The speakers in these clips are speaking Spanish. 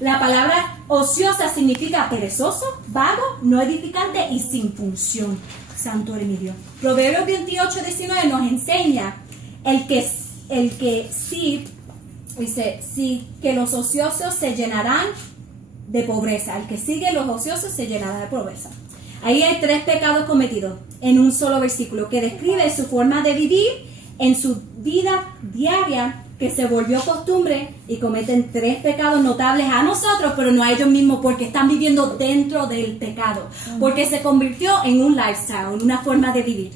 La palabra ociosa significa perezoso, vago, no edificante y sin función. Santo eres mi Dios. Proverbios 28:19 nos enseña el que sí, dice, sí, que los ociosos se llenarán de pobreza. El que sigue los ociosos se llenará de pobreza. Ahí hay 3 pecados cometidos en un solo versículo que describe su forma de vivir en su vida diaria, que se volvió costumbre, y cometen 3 pecados notables a nosotros, pero no a ellos mismos, porque están viviendo dentro del pecado, porque se convirtió en un lifestyle, en una forma de vivir.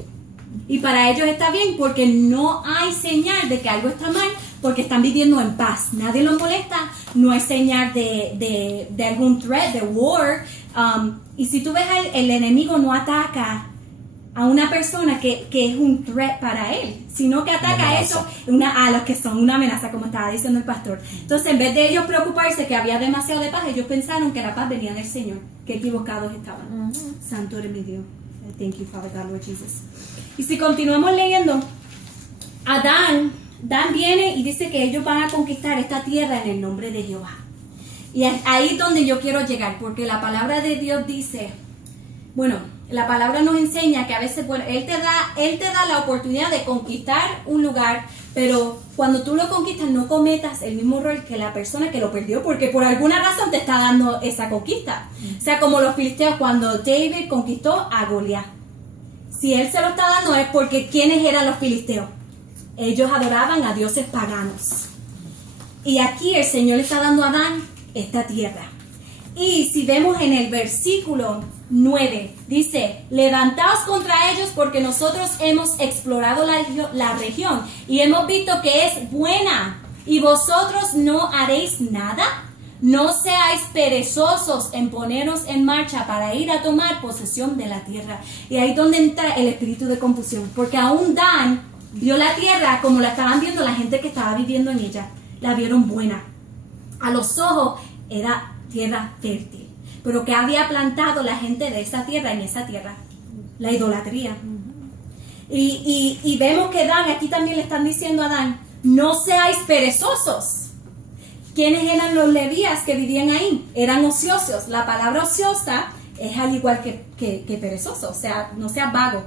Y para ellos está bien, porque no hay señal de que algo está mal, porque están viviendo en paz. Nadie los molesta, no hay señal de algún threat, de war. Y si tú ves, el enemigo no ataca a una persona que es un threat para él, sino que ataca a eso, a los que son una amenaza, como estaba diciendo el pastor. Entonces, en vez de ellos preocuparse que había demasiado de paz, ellos pensaron que la paz venía del Señor, que equivocados estaban. Santo eres mi Dios. Thank you, Father God, Lord Jesus. Y si continuamos leyendo, Dan viene y dice que ellos van a conquistar esta tierra en el nombre de Jehová. Y es ahí donde yo quiero llegar, porque la palabra de Dios dice, bueno, la palabra nos enseña que a veces, bueno, Él te da la oportunidad de conquistar un lugar, pero cuando tú lo conquistas no cometas el mismo error que la persona que lo perdió, porque por alguna razón te está dando esa conquista. O sea, como los filisteos cuando David conquistó a Goliat. Si él se lo está dando es porque ¿quiénes eran los filisteos? Ellos adoraban a dioses paganos. Y aquí el Señor le está dando a Dan esta tierra. Y si vemos en el versículo 9, dice, levantaos contra ellos porque nosotros hemos explorado la región y hemos visto que es buena y vosotros no haréis nada. No seáis perezosos en poneros en marcha para ir a tomar posesión de la tierra. Y ahí es donde entra el espíritu de confusión, porque aún Dan vio la tierra como la estaban viendo la gente que estaba viviendo en ella. La vieron buena. A los ojos era tierra fértil. Pero ¿qué había plantado la gente de esa tierra en esa tierra? La idolatría. Y vemos que Dan, aquí también le están diciendo a Dan, no seáis perezosos. ¿Quiénes eran los levías que vivían ahí? Eran ociosos. La palabra ociosa es al igual que perezoso, o sea, no seas vago.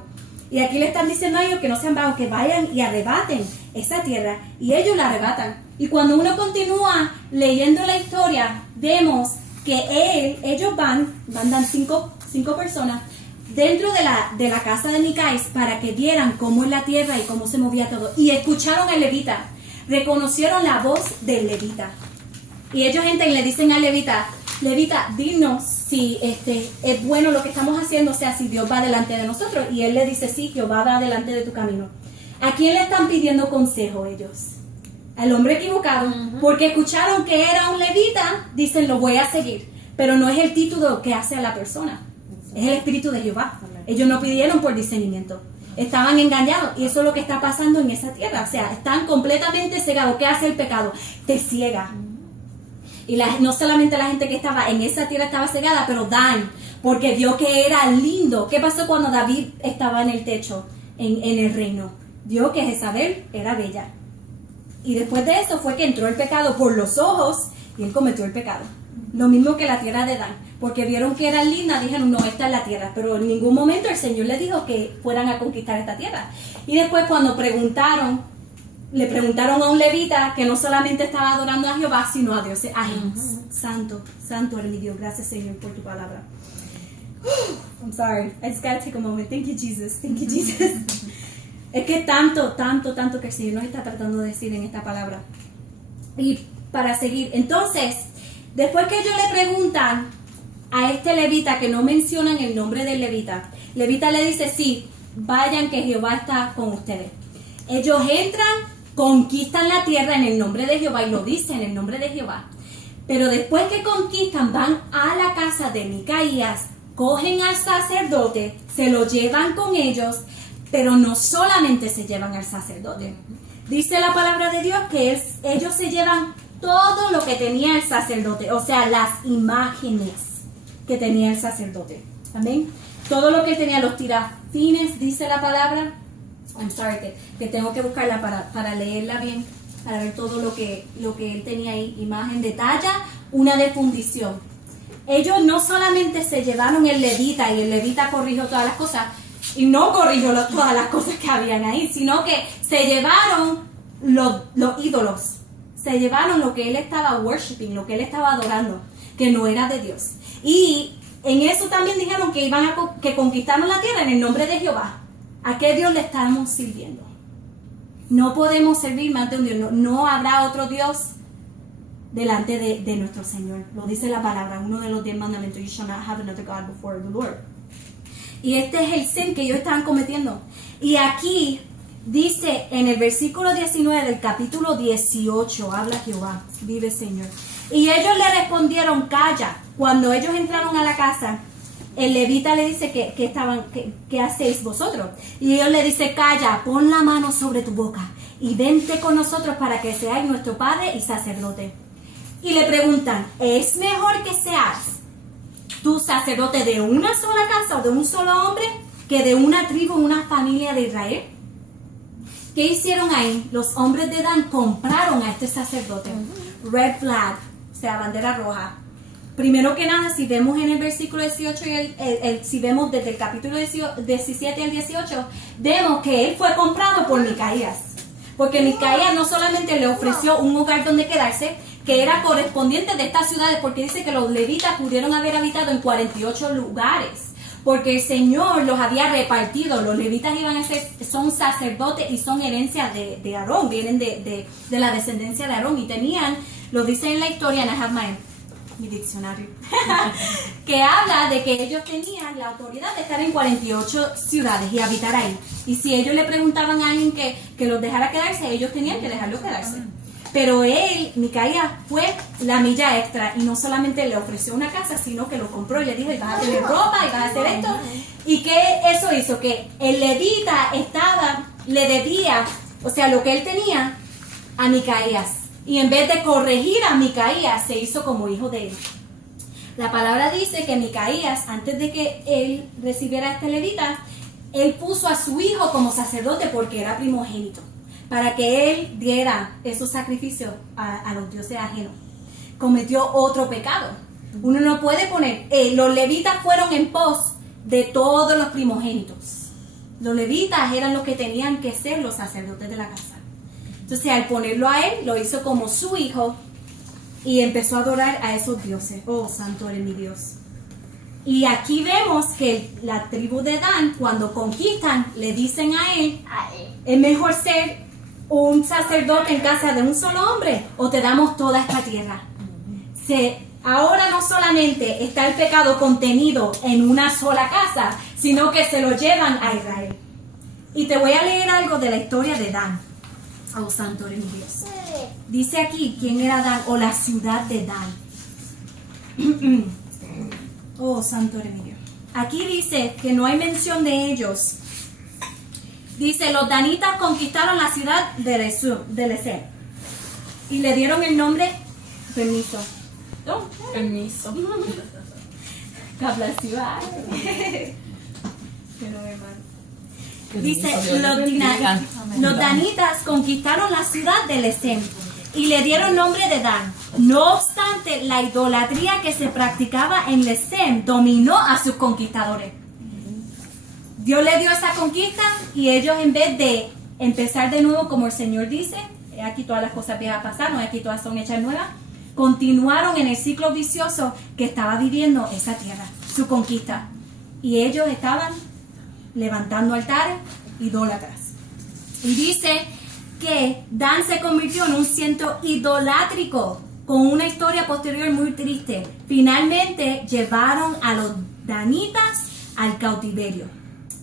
Y aquí le están diciendo a ellos que no sean vagos, que vayan y arrebaten esa tierra. Y ellos la arrebatan. Y cuando uno continúa leyendo la historia, vemos que ellos mandan cinco personas dentro de la casa de Micais para que vieran cómo es la tierra y cómo se movía todo. Y escucharon al levita, reconocieron la voz del levita. Y ellos entran y le dicen al levita, dinos si es bueno lo que estamos haciendo, o sea, si Dios va delante de nosotros. Y él le dice, sí, Jehová va delante de tu camino. ¿A quién le están pidiendo consejo ellos? Al hombre equivocado, porque escucharon que era un levita, dicen, lo voy a seguir. Pero no es el título que hace a la persona, es el espíritu de Jehová. Ellos no pidieron por discernimiento, estaban engañados, y eso es lo que está pasando en esa tierra. O sea, están completamente cegados. ¿Qué hace el pecado? Te ciega. Y no solamente la gente que estaba en esa tierra estaba cegada, pero Dan, porque vio que era lindo. ¿Qué pasó cuando David estaba en el techo, en el reino? Vio que Jezabel era bella. Y después de eso fue que entró el pecado por los ojos y él cometió el pecado. Lo mismo que la tierra de Dan, porque vieron que era linda, dijeron, no, esta es la tierra. Pero en ningún momento el Señor les dijo que fueran a conquistar esta tierra. Y después cuando le preguntaron a un levita que no solamente estaba adorando a Jehová, sino a Dios. Santo, santo eres mi Dios. Gracias, Señor, por tu palabra. I'm sorry. I just gotta take a moment. Thank you, Jesus. Thank you, Jesus. Es que tanto que el Señor nos está tratando de decir en esta palabra. Y para seguir, entonces, después que ellos le preguntan a este levita, que no mencionan el nombre del levita le dice, sí, vayan que Jehová está con ustedes. Ellos entran, conquistan la tierra en el nombre de Jehová, y lo dicen en el nombre de Jehová. Pero después que conquistan, van a la casa de Micaías, cogen al sacerdote, se lo llevan con ellos, pero no solamente se llevan al sacerdote. Dice la palabra de Dios que ellos se llevan todo lo que tenía el sacerdote, o sea, las imágenes que tenía el sacerdote. Amén. Todo lo que tenía, los tirafines, dice la palabra. I'm sorry, que tengo que buscarla para leerla bien, para ver todo lo que él tenía ahí. Imagen de talla, una de fundición. Ellos no solamente se llevaron el levita y el levita corrigió todas las cosas, y no corrigió todas las cosas que habían ahí, sino que se llevaron los ídolos, se llevaron lo que él estaba worshiping, lo que él estaba adorando, que no era de Dios. Y en eso también dijeron que que conquistaron la tierra en el nombre de Jehová. ¿A qué Dios le estamos sirviendo? No podemos servir más de un Dios. No habrá otro Dios delante de nuestro Señor. Lo dice la palabra, uno de los 10 mandamientos. You shall not have another God before the Lord. Y este es el sin que ellos estaban cometiendo. Y aquí dice en el versículo 19 del capítulo 18, habla Jehová, vive Señor. Y ellos le respondieron, calla. Cuando ellos entraron a la casa, el levita le dice ¿qué hacéis vosotros? Y ellos le dicen, calla, pon la mano sobre tu boca y vente con nosotros para que seáis nuestro padre y sacerdote. Y le preguntan, ¿es mejor que seas tú sacerdote de una sola casa o de un solo hombre que de una tribu, una familia de Israel? ¿Qué hicieron ahí? Los hombres de Dan compraron a este sacerdote. Red flag, o sea, bandera roja. Primero que nada, si vemos en el versículo 18 y si vemos desde el capítulo 17 al 18, vemos que él fue comprado por Micaías. Porque Micaías no solamente le ofreció un lugar donde quedarse, que era correspondiente de estas ciudades, porque dice que los levitas pudieron haber habitado en 48 lugares, porque el Señor los había repartido. Los levitas son sacerdotes y son herencia de Aarón, vienen de la descendencia de Aarón, y tenían, lo dice en la historia, en mi diccionario, que habla de que ellos tenían la autoridad de estar en 48 ciudades y habitar ahí. Y si ellos le preguntaban a alguien que los dejara quedarse, ellos tenían que dejarlos quedarse. Pero Micaías, fue la milla extra, y no solamente le ofreció una casa, sino que lo compró y le dijo, y vas a tener ropa, y vas a hacer esto. Y que eso hizo que el levita le debía, o sea, lo que él tenía, a Micaías. Y en vez de corregir a Micaías, se hizo como hijo de él. La palabra dice que Micaías, antes de que él recibiera a este levita, él puso a su hijo como sacerdote porque era primogénito, para que él diera esos sacrificios a los dioses ajenos. Cometió otro pecado. Uno no puede poner, los levitas fueron en pos de todos los primogénitos. Los levitas eran los que tenían que ser los sacerdotes de la casa. Entonces, al ponerlo a él, lo hizo como su hijo y empezó a adorar a esos dioses. Oh, santo eres mi Dios. Y aquí vemos que la tribu de Dan, cuando conquistan, le dicen a él, es mejor ser un sacerdote en casa de un solo hombre, o te damos toda esta tierra. Ahora no solamente está el pecado contenido en una sola casa, sino que se lo llevan a Israel. Y te voy a leer algo de la historia de Dan. Oh, santo eres mi Dios. Dice aquí quién era Dan, o la ciudad de Dan. Oh, santo eres mi Dios. Aquí dice que no hay mención de ellos. Dice, los danitas conquistaron la ciudad de Lesem y le dieron el nombre, permiso. Permiso. Dice, los danitas conquistaron la ciudad de Lesem y le dieron nombre de Dan. No obstante, la idolatría que se practicaba en Lesem dominó a sus conquistadores. Dios le dio esa conquista, y ellos, en vez de empezar de nuevo como el Señor dice, aquí todas las cosas viejas pasaron, aquí todas son hechas nuevas, continuaron en el ciclo vicioso que estaba viviendo esa tierra, su conquista. Y ellos estaban levantando altares idólatras. Y dice que Dan se convirtió en un centro idolátrico, con una historia posterior muy triste. Finalmente llevaron a los danitas al cautiverio.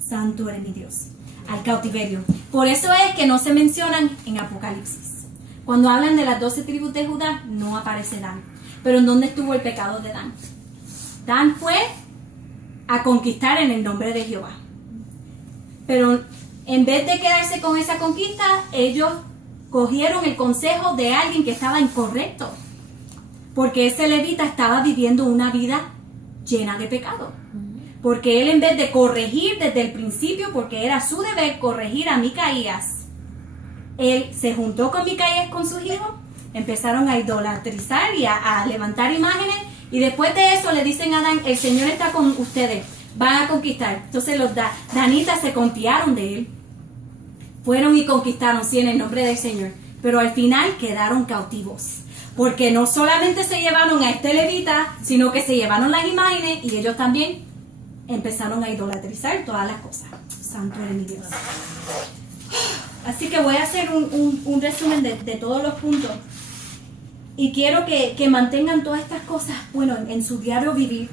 Santo eres mi Dios. Al cautiverio. Por eso es que no se mencionan en Apocalipsis. Cuando hablan de las 12 tribus de Judá, no aparece Dan. Pero ¿en dónde estuvo el pecado de Dan? Dan fue a conquistar en el nombre de Jehová. Pero en vez de quedarse con esa conquista, ellos cogieron el consejo de alguien que estaba incorrecto. Porque ese levita estaba viviendo una vida llena de pecado. Porque él, en vez de corregir desde el principio, porque era su deber corregir a Micaías, él se juntó con Micaías con sus hijos Empezaron a idolatrizar y a levantar imágenes. Y después de eso le dicen a Adán, el Señor está con ustedes, van a conquistar. Entonces los danitas se confiaron de él. Fueron y conquistaron, sí, en el nombre del Señor. Pero al final quedaron cautivos. Porque no solamente se llevaron a este levita, sino que se llevaron las imágenes y ellos también empezaron a idolatrizar todas las cosas. Santo eres mi Dios. Así que voy a hacer un resumen de todos los puntos. Y quiero que mantengan todas estas cosas, bueno, en su diario vivir.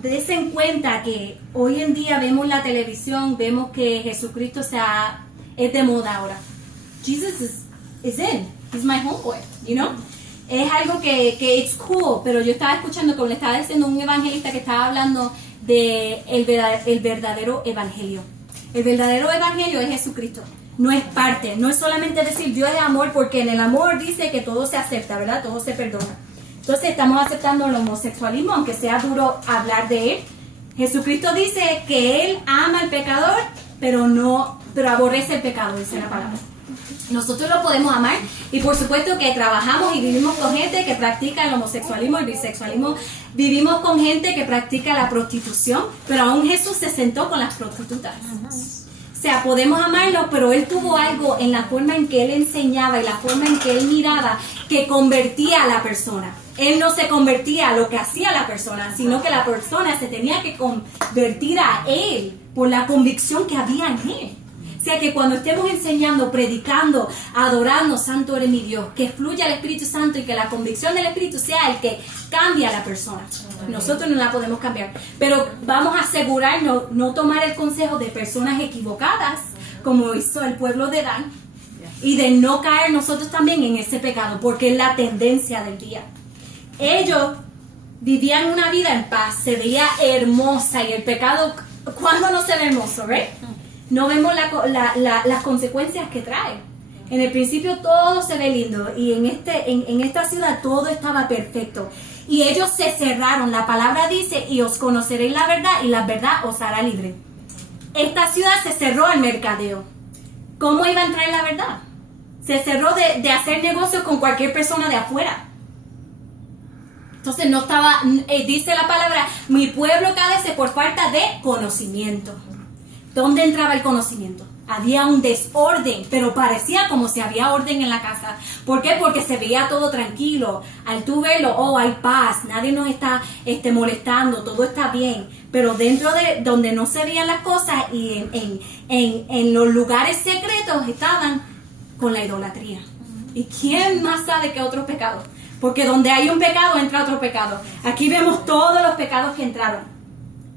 Dense en cuenta que hoy en día vemos la televisión, vemos que Jesucristo es de moda ahora. Jesus is in. He's my homeboy, you know? Es algo que it's cool, pero yo estaba escuchando, como le estaba diciendo un evangelista que estaba hablando de el verdadero evangelio. El verdadero evangelio es Jesucristo. No es parte, no es solamente decir Dios es amor, porque en el amor dice que todo se acepta, ¿verdad? Todo se perdona. Entonces estamos aceptando el homosexualismo, aunque sea duro hablar de él. Jesucristo dice que él ama al pecador, pero aborrece el pecado, dice la palabra. Nosotros lo podemos amar y por supuesto que trabajamos y vivimos con gente que practica el homosexualismo, el bisexualismo, vivimos con gente que practica la prostitución, pero aún Jesús se sentó con las prostitutas. O sea, podemos amarlo, pero él tuvo algo en la forma en que él enseñaba y la forma en que él miraba que convertía a la persona. Él no se convertía a lo que hacía la persona, sino que la persona se tenía que convertir a él por la convicción que había en él. O sea, que cuando estemos enseñando, predicando, adorando, santo eres mi Dios, que fluya el Espíritu Santo y que la convicción del Espíritu sea el que cambie a la persona. Nosotros no la podemos cambiar, pero vamos a asegurarnos no tomar el consejo de personas equivocadas, como hizo el pueblo de Dan, y de no caer nosotros también en ese pecado, porque es la tendencia del día. Ellos vivían una vida en paz, se veía hermosa, y el pecado, ¿cuándo no se ve hermoso, right? No vemos las consecuencias que trae. En el principio todo se ve lindo y en esta ciudad todo estaba perfecto. Y ellos se cerraron. La palabra dice, y os conoceréis la verdad y la verdad os hará libre. Esta ciudad se cerró al mercadeo. ¿Cómo iba a entrar la verdad? Se cerró de hacer negocios con cualquier persona de afuera. Entonces no estaba, dice la palabra, mi pueblo cadece por falta de conocimiento. ¿Dónde entraba el conocimiento? Había un desorden, pero parecía como si había orden en la casa. ¿Por qué? Porque se veía todo tranquilo. Al tú verlo, oh, hay paz, nadie nos está molestando, todo está bien. Pero dentro de donde no se veían las cosas y en los lugares secretos estaban con la idolatría. ¿Y quién más sabe que otros pecados? Porque donde hay un pecado entra otro pecado. Aquí vemos todos los pecados que entraron.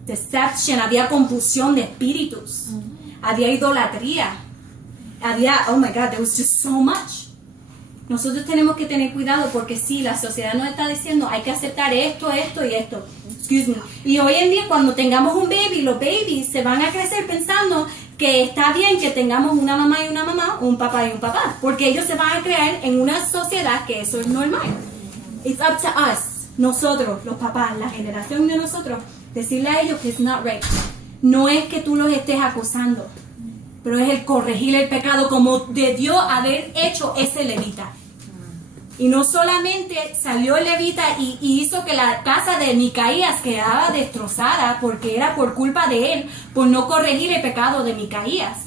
Deception, había confusión de espíritus, había idolatría, había, oh my God, there was just so much. Nosotros tenemos que tener cuidado porque sí, la sociedad nos está diciendo hay que aceptar esto y esto. Excuse me. Y hoy en día cuando tengamos un baby, los babies se van a crecer pensando que está bien que tengamos una mamá y una mamá, un papá y un papá, porque ellos se van a crear en una sociedad que eso es normal. It's up to us, nosotros, los papás, la generación de nosotros, decirle a ellos que it's not right. No es que tú los estés acusando, pero es el corregir el pecado como debió haber hecho ese levita. Y no solamente salió el levita y hizo que la casa de Micaías quedaba destrozada porque era por culpa de él, por no corregir el pecado de Micaías,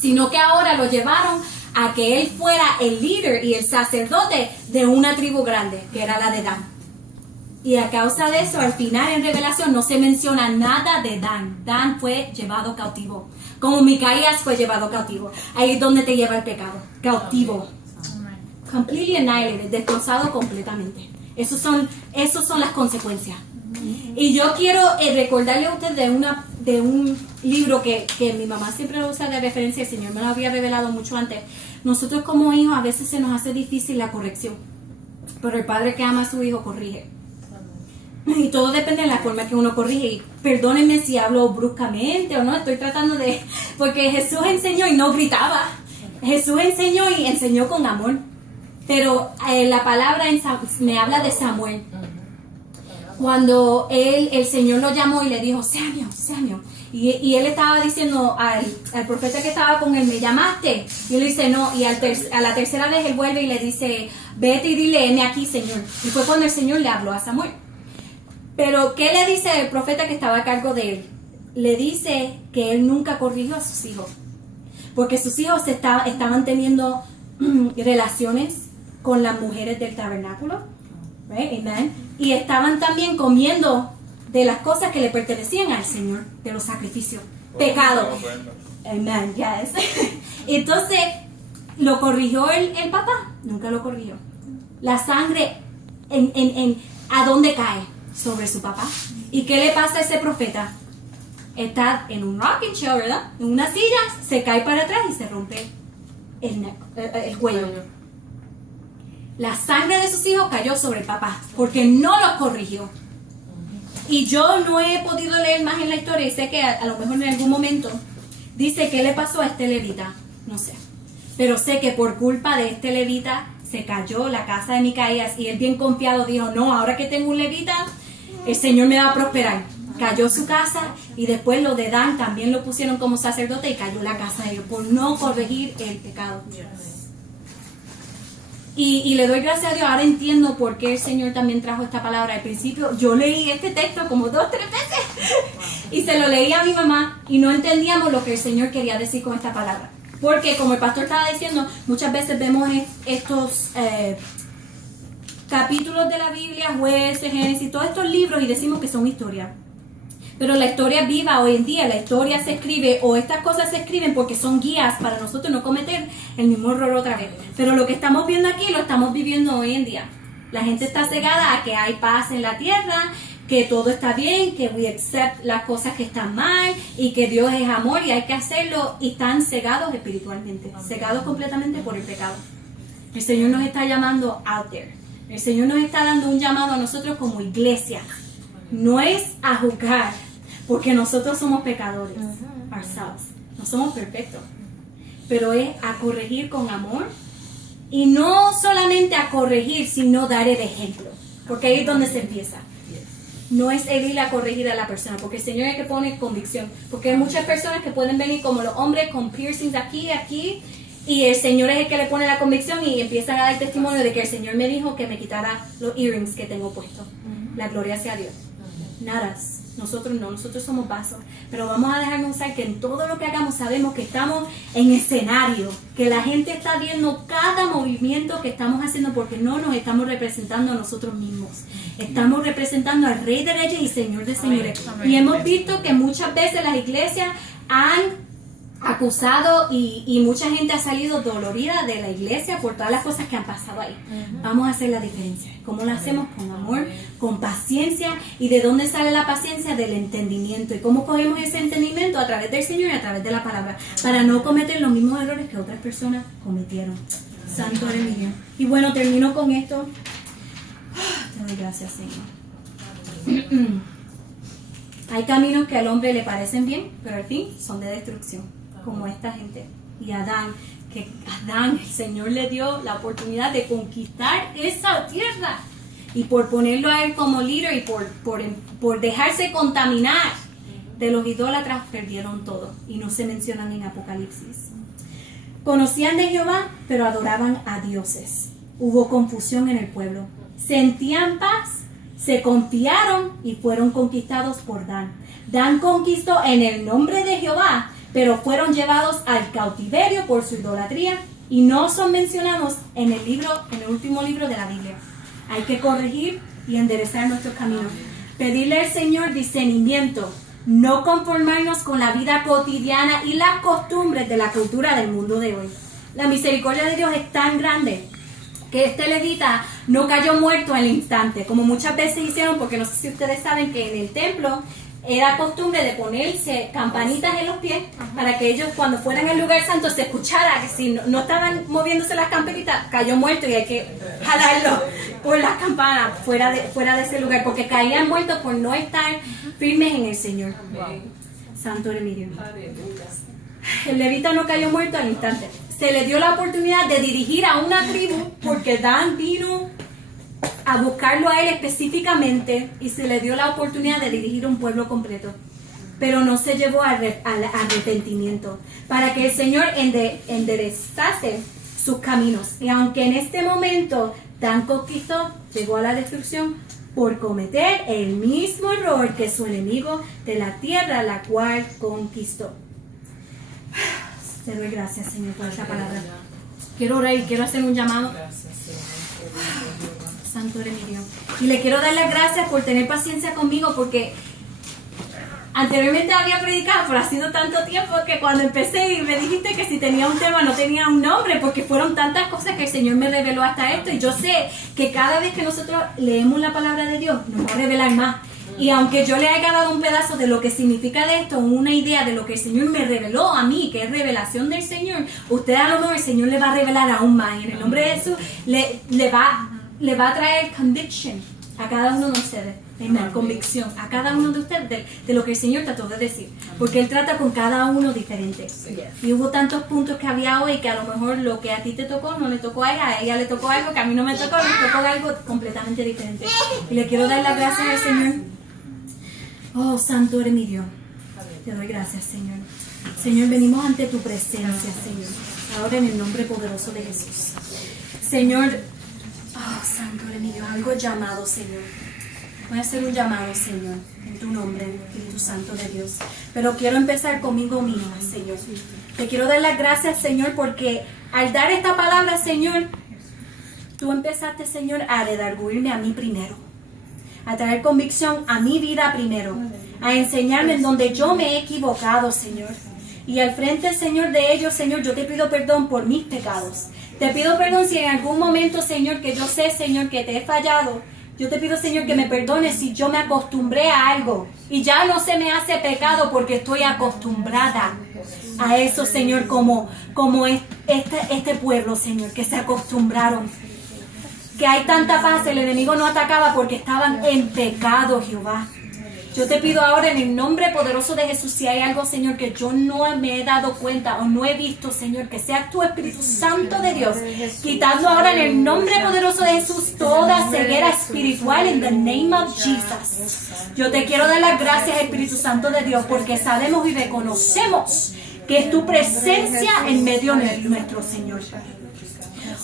sino que ahora lo llevaron a que él fuera el líder y el sacerdote de una tribu grande, que era la de Dan. Y a causa de eso, al final en Revelación no se menciona nada de Dan. Dan fue llevado cautivo. Como Micaías fue llevado cautivo. Ahí es donde te lleva el pecado. Cautivo. Completely annihilated, destrozado completamente. Esas son las consecuencias. Y yo quiero recordarle a usted de un libro que mi mamá siempre lo usa de referencia. El Señor me lo había revelado mucho antes. Nosotros como hijos a veces se nos hace difícil la corrección. Pero el padre que ama a su hijo corrige. Y todo depende de la forma que uno corrige. Y perdónenme si hablo bruscamente o no, estoy tratando de... Porque Jesús enseñó y no gritaba. Jesús enseñó y enseñó con amor. Pero la palabra me habla de Samuel. cuando el Señor lo llamó y le dijo, Samuel, Samuel. Y él estaba diciendo al profeta que estaba con él, ¿me llamaste? Y él dice, no. Y a la tercera vez él vuelve y le dice, vete y dile, heme aquí, Señor. Y fue cuando el Señor le habló a Samuel. Pero, ¿qué le dice el profeta que estaba a cargo de él? Le dice que él nunca corrigió a sus hijos. Porque sus hijos estaban teniendo relaciones con las mujeres del tabernáculo. Right? Amen. Y estaban también comiendo de las cosas que le pertenecían al Señor, de los sacrificios. Pecado. Amen. Yes. Entonces, ¿lo corrigió el papá? Nunca lo corrigió. La sangre, ¿a dónde cae? Sobre su papá. ¿Y qué le pasa a ese profeta? Está en un rocking chair, ¿verdad? En una silla, se cae para atrás y se rompe el cuello. La sangre de sus hijos cayó sobre el papá, porque no los corrigió. Y yo no he podido leer más en la historia, y sé que a lo mejor en algún momento dice qué le pasó a este levita, no sé. Pero sé que por culpa de este levita se cayó la casa de Micaías, y él bien confiado dijo, no, ahora que tengo un levita, el Señor me va a prosperar. Cayó su casa, y después lo de Dan también lo pusieron como sacerdote y cayó la casa de ellos por no corregir el pecado. Y le doy gracias a Dios, ahora entiendo por qué el Señor también trajo esta palabra. Al principio yo leí este texto como 2 o 3 veces y se lo leí a mi mamá y no entendíamos lo que el Señor quería decir con esta palabra. Porque como el pastor estaba diciendo, muchas veces vemos estos capítulos de la Biblia, Jueces, Génesis, todos estos libros y decimos que son historias. Pero la historia es viva hoy en día, la historia se escribe o estas cosas se escriben porque son guías para nosotros no cometer el mismo error otra vez. Pero lo que estamos viendo aquí lo estamos viviendo hoy en día. La gente está cegada a que hay paz en la tierra, que todo está bien, que we accept las cosas que están mal y que Dios es amor y hay que hacerlo, y están cegados espiritualmente, cegados completamente por el pecado. El Señor nos está llamando out there. El Señor nos está dando un llamado a nosotros como iglesia. No es a juzgar, porque nosotros somos pecadores, ourselves. No somos perfectos. Pero es a corregir con amor. Y no solamente a corregir, sino dar el ejemplo. Porque ahí es donde se empieza. No es el ir a corregir a la persona, porque el Señor es el que pone convicción. Porque hay muchas personas que pueden venir como los hombres con piercings aquí, y el Señor es el que le pone la convicción y empiezan a dar testimonio de que el Señor me dijo que me quitara los earrings que tengo puestos. La gloria sea a Dios. Nada, nosotros no, nosotros somos vasos, pero vamos a dejarnos usar que en todo lo que hagamos sabemos que estamos en escenario, que la gente está viendo cada movimiento que estamos haciendo, porque no nos estamos representando a nosotros mismos, estamos representando al Rey de Reyes y Señor de Señores. Y hemos visto que muchas veces las iglesias han acusado y mucha gente ha salido dolorida de la iglesia por todas las cosas que han pasado ahí. Vamos a hacer la diferencia. ¿Cómo lo hacemos? Con amor, con paciencia. ¿Y de dónde sale la paciencia? Del entendimiento. ¿Y cómo cogemos ese entendimiento? A través del Señor y a través de la palabra, para no cometer los mismos errores que otras personas cometieron. Santo eres mío. Y bueno, termino con esto. Te doy gracias, Señor. Hay caminos que al hombre le parecen bien, pero al fin son de destrucción, como esta gente. Y Adán, el Señor le dio la oportunidad de conquistar esa tierra, y por ponerlo a él como líder y por dejarse contaminar de los idólatras, perdieron todo, y no se mencionan en Apocalipsis. Conocían de Jehová, pero adoraban a dioses. Hubo confusión en el pueblo. Sentían paz, se confiaron y fueron conquistados por Dan. Dan conquistó en el nombre de Jehová, pero fueron llevados al cautiverio por su idolatría y no son mencionados en el último libro de la Biblia. Hay que corregir y enderezar nuestros caminos. Pedirle al Señor discernimiento, no conformarnos con la vida cotidiana y las costumbres de la cultura del mundo de hoy. La misericordia de Dios es tan grande que este levita no cayó muerto al instante, como muchas veces hicieron, porque no sé si ustedes saben que en el templo era costumbre de ponerse campanitas en los pies para que ellos cuando fueran al lugar santo se escuchara que si no estaban moviéndose las campanitas, cayó muerto y hay que jalarlo por las campanas fuera de ese lugar, porque caían muertos por no estar firmes en el Señor. Santo eres mi Dios. El levita no cayó muerto al instante. Se le dio la oportunidad de dirigir a una tribu, porque Dan vino a buscarlo a él específicamente y se le dio la oportunidad de dirigir un pueblo completo. Pero no se llevó al arrepentimiento, para que el Señor enderezase sus caminos. Y aunque en este momento Dan conquistó, llegó a la destrucción por cometer el mismo error que su enemigo de la tierra, la cual conquistó. Te doy gracias, Señor, por esta palabra. Quiero orar y quiero hacer un llamado. Santo eres mi Dios. Y le quiero dar las gracias por tener paciencia conmigo, porque anteriormente había predicado, pero ha sido tanto tiempo que cuando empecé y me dijiste que si tenía un tema no tenía un nombre, porque fueron tantas cosas que el Señor me reveló hasta esto. Y yo sé que cada vez que nosotros leemos la palabra de Dios nos va a revelar más. Y aunque yo le haya dado un pedazo de lo que significa de esto, una idea de lo que el Señor me reveló a mí, que es revelación del Señor, usted a lo mejor el Señor le va a revelar aún más. Y en el nombre de Jesús le va a traer conviction a cada uno de ustedes. Amén. Convicción a cada uno de ustedes de lo que el Señor trató de decir. Porque Él trata con cada uno diferente. Y hubo tantos puntos que había hoy que a lo mejor lo que a ti te tocó no le tocó a ella le tocó algo que a mí no me tocó, me tocó algo completamente diferente. Y le quiero dar las gracias al Señor. Oh, santo eres mi Dios. Te doy gracias, Señor. Señor, venimos ante tu presencia, Señor. Ahora en el nombre poderoso de Jesús. Señor, oh, santo eres mi Dios. Algo llamado, Señor. Voy a hacer un llamado, Señor, en tu nombre, Espíritu Santo de Dios. Pero quiero empezar conmigo misma, Señor. Te quiero dar las gracias, Señor, porque al dar esta palabra, Señor, tú empezaste, Señor, a redarguirme a mí primero, a traer convicción a mi vida primero, a enseñarme en donde yo me he equivocado, Señor. Y al frente, Señor, de ellos, Señor, yo te pido perdón por mis pecados. Te pido perdón si en algún momento, Señor, que yo sé, Señor, que te he fallado. Yo te pido, Señor, que me perdones si yo me acostumbré a algo y ya no se me hace pecado porque estoy acostumbrada a eso, Señor, como este pueblo, Señor, que se acostumbraron. Que hay tanta paz, el enemigo no atacaba porque estaban en pecado, Jehová. Yo te pido ahora en el nombre poderoso de Jesús, si hay algo, Señor, que yo no me he dado cuenta o no he visto, Señor, que sea tu Espíritu Santo de Dios, quitando ahora en el nombre poderoso de Jesús toda ceguera espiritual in the name of Jesus. Yo te quiero dar las gracias, Espíritu Santo de Dios, porque sabemos y reconocemos que es tu presencia en medio de nuestro, Señor.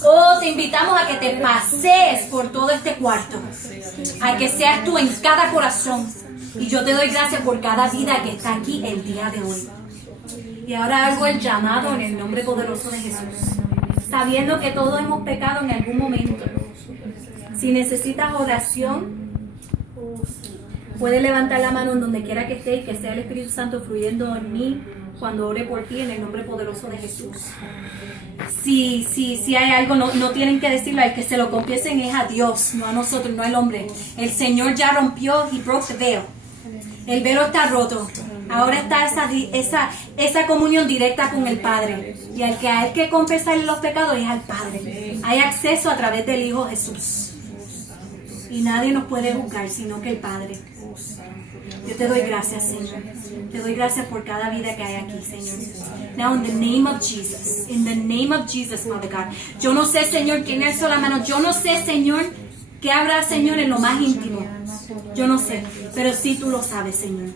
Oh, te invitamos a que te pasees por todo este cuarto, a que seas tú en cada corazón. Y yo te doy gracias por cada vida que está aquí el día de hoy. Y ahora hago el llamado en el nombre poderoso de Jesús, sabiendo que todos hemos pecado en algún momento. Si necesitas oración, puedes levantar la mano en donde quiera que esté y que sea el Espíritu Santo fluyendo en mí cuando ore por ti en el nombre poderoso de Jesús. Si hay algo, no tienen que decirlo, al que se lo confiesen es a Dios, no a nosotros, no al hombre. El Señor ya rompió, he broke the veil. El velo está roto. Ahora está esa comunión directa con el Padre. Y al que hay que confesar los pecados es al Padre. Hay acceso a través del Hijo Jesús. Y nadie nos puede juzgar sino que el Padre. Yo te doy gracias, Señor. Te doy gracias por cada vida que hay aquí, Señor. Now, in the name of Jesus. In the name of Jesus, Father God. Yo no sé, Señor, quién alzó la mano. Yo no sé, Señor, qué habrá, Señor, en lo más íntimo. Yo no sé, pero sí tú lo sabes, Señor.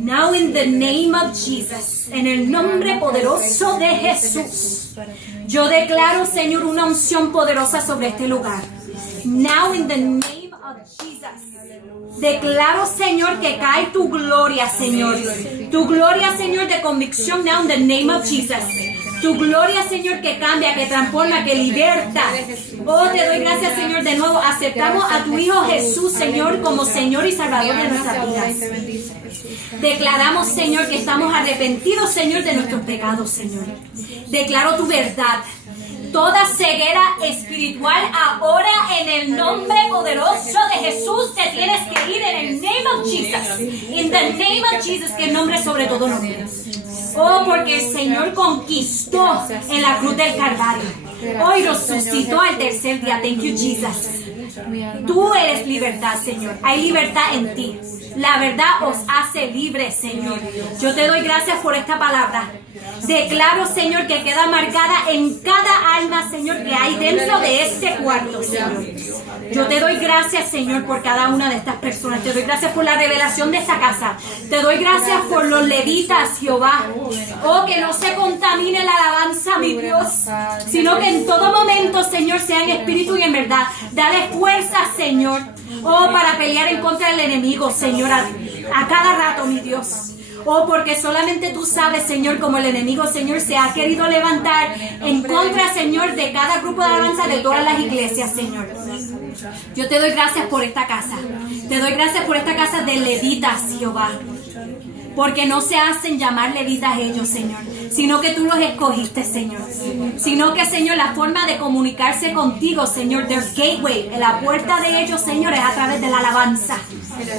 Now, in the name of Jesus. En el nombre poderoso de Jesús. Yo declaro, Señor, una unción poderosa sobre este lugar. Now, in the name of Jesus. Declaro, Señor, que cae tu gloria, Señor. Tu gloria, Señor, de convicción. Now, in the name of Jesus. Tu gloria, Señor, que cambia, que transforma, que liberta. Oh, te doy gracias, Señor, de nuevo. Aceptamos a tu Hijo Jesús, Señor, como Señor y Salvador de nuestras vidas. Declaramos, Señor, que estamos arrepentidos, Señor, de nuestros pecados, Señor. Declaro tu verdad. Toda ceguera espiritual ahora en el nombre poderoso de Jesús te tienes que ir en el name of Jesus. In the name of Jesus, que el nombre sobre todo nombre. Oh, porque el Señor conquistó en la cruz del Calvario. Hoy resucitó al tercer día. Thank you, Jesus. Tú eres libertad, Señor. Hay libertad en ti. La verdad os hace libres, Señor. Yo te doy gracias por esta palabra. Declaro, Señor, que queda marcada en cada alma, Señor, que hay dentro de este cuarto, Señor. Yo te doy gracias, Señor, por cada una de estas personas. Te doy gracias por la revelación de esta casa. Te doy gracias por los levitas, Jehová. Oh, que no se contamine la alabanza, mi Dios, sino que en todo momento, Señor, sea en espíritu y en verdad. Dale fuerza, Señor, oh, para pelear en contra del enemigo, Señor, a cada rato, mi Dios. Oh, porque solamente tú sabes, Señor, como el enemigo, Señor, se ha querido levantar en contra, Señor, de cada grupo de alabanza de todas las iglesias, Señor. Yo te doy gracias por esta casa. Te doy gracias por esta casa de levitas, Jehová. Porque no se hacen llamar levitas ellos, Señor, sino que tú los escogiste, Señor. Sino que, Señor, la forma de comunicarse contigo, Señor, their gateway, la puerta de ellos, Señor, es a través de la alabanza.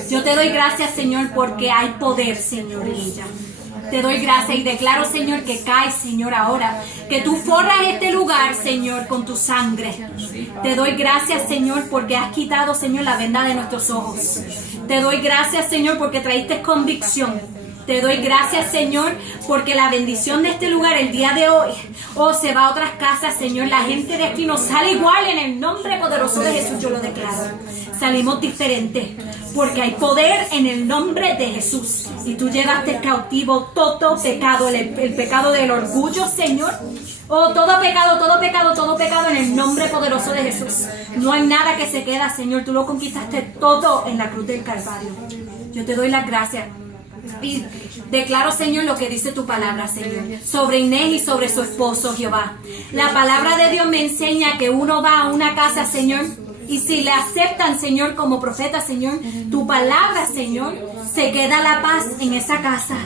Yo te doy gracias, Señor, porque hay poder, Señor, en ella. Te doy gracias y declaro, Señor, que caes, Señor, ahora. Que tú forras este lugar, Señor, con tu sangre. Te doy gracias, Señor, porque has quitado, Señor, la venda de nuestros ojos. Te doy gracias, Señor, porque traíste convicción. Te doy gracias, Señor, porque la bendición de este lugar el día de hoy, oh, se va a otras casas, Señor. La gente de aquí nos sale igual en el nombre poderoso de Jesús, yo lo declaro. Salimos diferentes, porque hay poder en el nombre de Jesús. Y tú llevaste cautivo todo pecado, el pecado del orgullo, Señor. Oh, todo pecado en el nombre poderoso de Jesús. No hay nada que se queda, Señor. Tú lo conquistaste todo en la cruz del Calvario. Yo te doy las gracias. Y declaro, Señor, lo que dice tu palabra, Señor, sobre Inés y sobre su esposo, Jehová. La palabra de Dios me enseña que uno va a una casa, Señor, y si le aceptan, Señor, como profeta, Señor, tu palabra, Señor, se queda la paz en esa casa.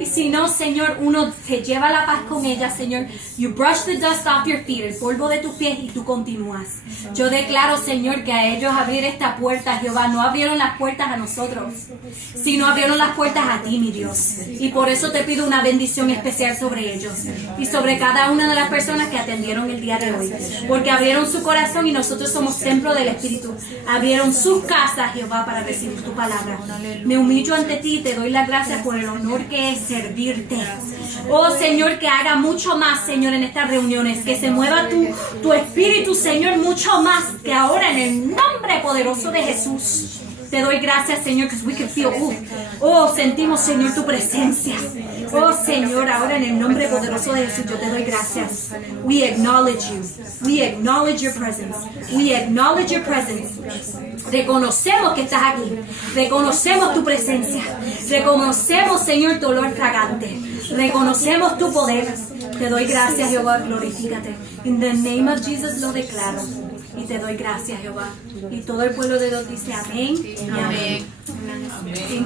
Y si no, Señor, uno se lleva la paz con ella, Señor. You brush the dust off your feet, el polvo de tus pies, y tú continúas. Yo declaro, Señor, que a ellos abrir esta puerta, Jehová, no abrieron las puertas a nosotros, sino abrieron las puertas a ti, mi Dios. Y por eso te pido una bendición especial sobre ellos y sobre cada una de las personas que atendieron el día de hoy. Porque abrieron su corazón y nosotros somos templo del Espíritu. Abrieron sus casas, Jehová, para recibir tu palabra. Me humillo ante ti y te doy las gracias por el honor que es servirte. Oh, Señor, que haga mucho más, Señor, en estas reuniones. Que se mueva tu espíritu, Señor, mucho más que ahora en el nombre poderoso de Jesús. Te doy gracias, Señor, que we can feel, oh, sentimos, Señor, tu presencia. Oh, Señor, ahora en el nombre poderoso de Jesús, yo te doy gracias. We acknowledge you. We acknowledge your presence. We acknowledge your presence. Reconocemos que estás aquí. Reconocemos tu presencia. Reconocemos, Señor, tu olor fragante. Reconocemos tu poder. Te doy gracias, Jehová, glorifícate. In the name of Jesus lo declaro. Y te doy gracias, Jehová. Y todo el pueblo de Dios dice amén y amén.